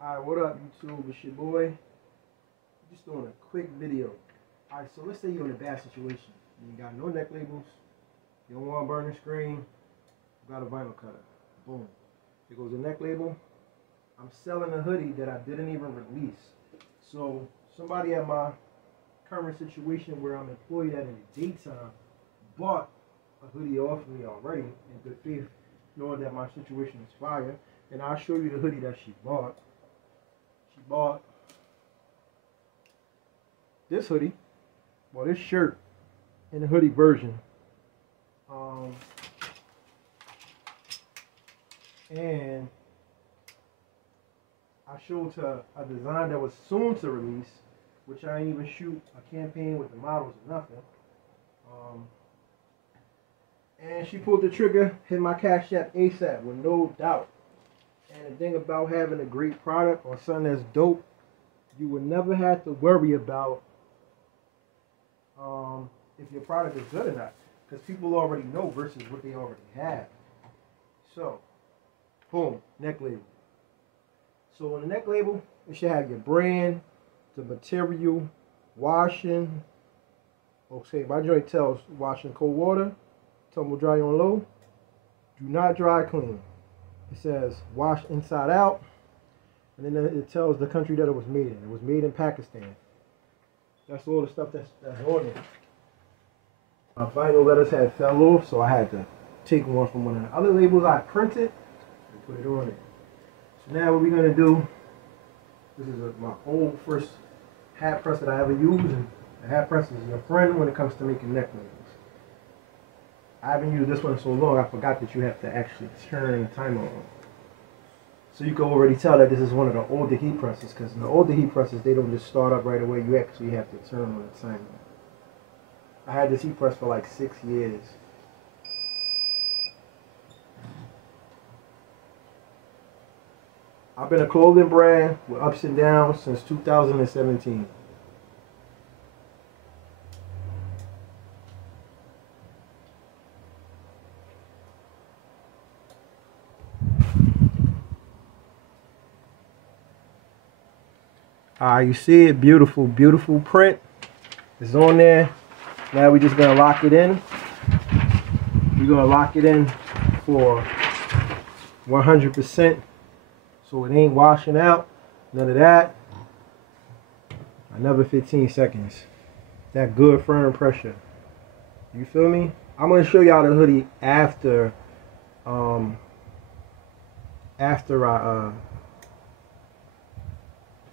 Alright, what up YouTube? It's your boy. Just doing a quick video. Alright, so let's say you're in a bad situation. You got no neck labels, you don't want to burn the screen, you got a vinyl cutter. Boom. Here goes the neck label. I'm selling a hoodie that I didn't even release. So somebody at my current situation where I'm employed at in the daytime bought a hoodie off me already in good faith, knowing that my situation is fire. And I'll show you the hoodie that she bought. She bought this hoodie, well, this shirt in the hoodie version. And I showed her a design that was soon to release, which I didn't even shoot a campaign with the models or nothing. And she pulled the trigger, hit my Cash App ASAP with no doubt. And the thing about having a great product or something that's dope, you will never have to worry about if your product is good or not, because people already know versus what they already have. So, boom, neck label. So on the neck label, it should have your brand, the material, washing. Okay, my joint tells wash in cold water, tumble dry on low, do not dry clean. It says wash inside out, and then it tells the country that it was made in. It was made in Pakistan. That's all the stuff that's on there. My vinyl letters had fell off, so I had to take one from one of the other labels I printed and put it on it. So now what we're gonna do, this is my old first hat press that I ever used, and the hat press is your friend when it comes to making neck labels. I haven't used this one so long, I forgot that you have to actually turn the timer on. So you can already tell that this is one of the older heat presses, because in the older heat presses, they don't just start up right away. You actually have to turn on the timer. I had this heat press for like 6 years. I've been a clothing brand with ups and downs since 2017. You see it, beautiful, beautiful print. It's on there. Now we're just gonna lock it in. We're gonna lock it in for 100%, so it ain't washing out. None of that. Another 15 seconds. That good firm pressure. You feel me? I'm gonna show y'all the hoodie after I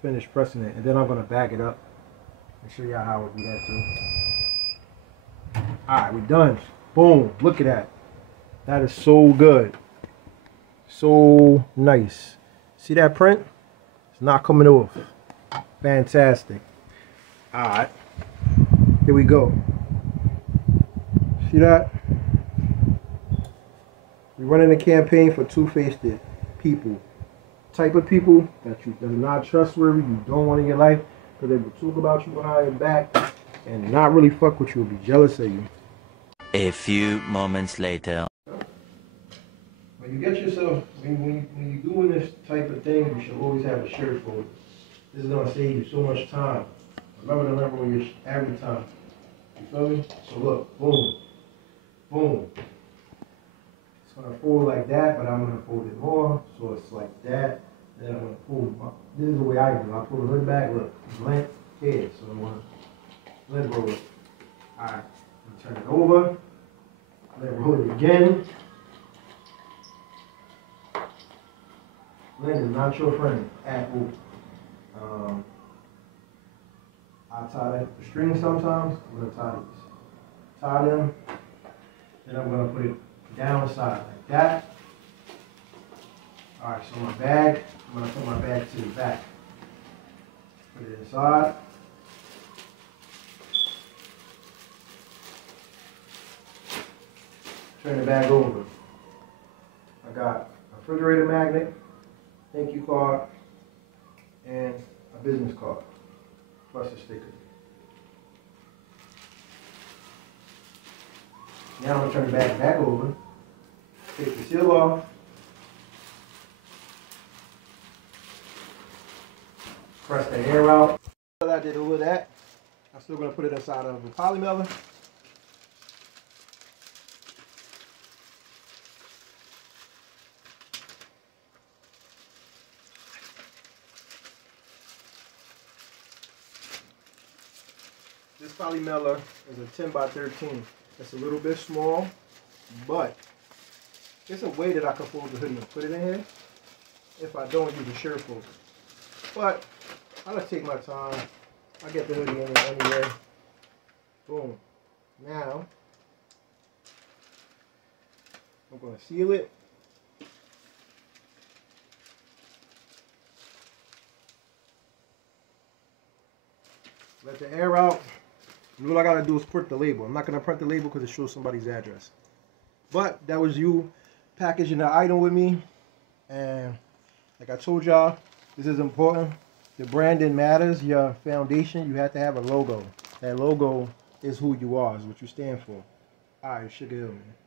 finish pressing it, and then I'm gonna back it up and show y'all how we have to. Alright, we're done. Boom, look at that. That is so good. So nice. See that print? It's not coming off. Fantastic. Alright. Here we go. See that? We're running a campaign for two-faced people. Type of people that are not trustworthy, you don't want in your life, because they will talk about you behind your back and not really fuck with you or be jealous of you. A few moments later. When you get yourself, when you're doing this type of thing, you should always have a shirt for it. This is going to save you so much time. Remember to remember when you're every time. You feel me? So look, boom, boom. It's going to fold like that, but I'm going to fold it more, so it's like that. Then I'm going to pull, this is the way I do it. I pull the hood back, look, length here, so I'm going to let roll it. Alright, turn it over, let roll it again. Length is not your friend at all. I tie the string sometimes, I'm going to tie these. Tie them, then I'm going to put it down side like that. Alright, so my bag, I'm going to put my bag to the back. Put it inside. Turn the bag over. I got a refrigerator magnet, thank you card, and a business card, plus a sticker. Now I'm going to turn the bag back over, take the seal off, Press the air out. After I did all of that, I'm still going to put it inside of a polymailer. This polymailer is a 10 by 13. It's a little bit small, but there's a way that I can fold the hoodie and put it in here if I don't use a shirt folder. But I like to take my time. I get the hoodie in there anyway. Boom. Now, I'm going to seal it. Let the air out. And all I gotta do is print the label. I'm not gonna print the label because it shows somebody's address. But that was you packaging the item with me. And like I told y'all, this is important. The branding matters. Your foundation, you have to have a logo. That logo is who you are, is what you stand for. Alright, Sugar Hill, man.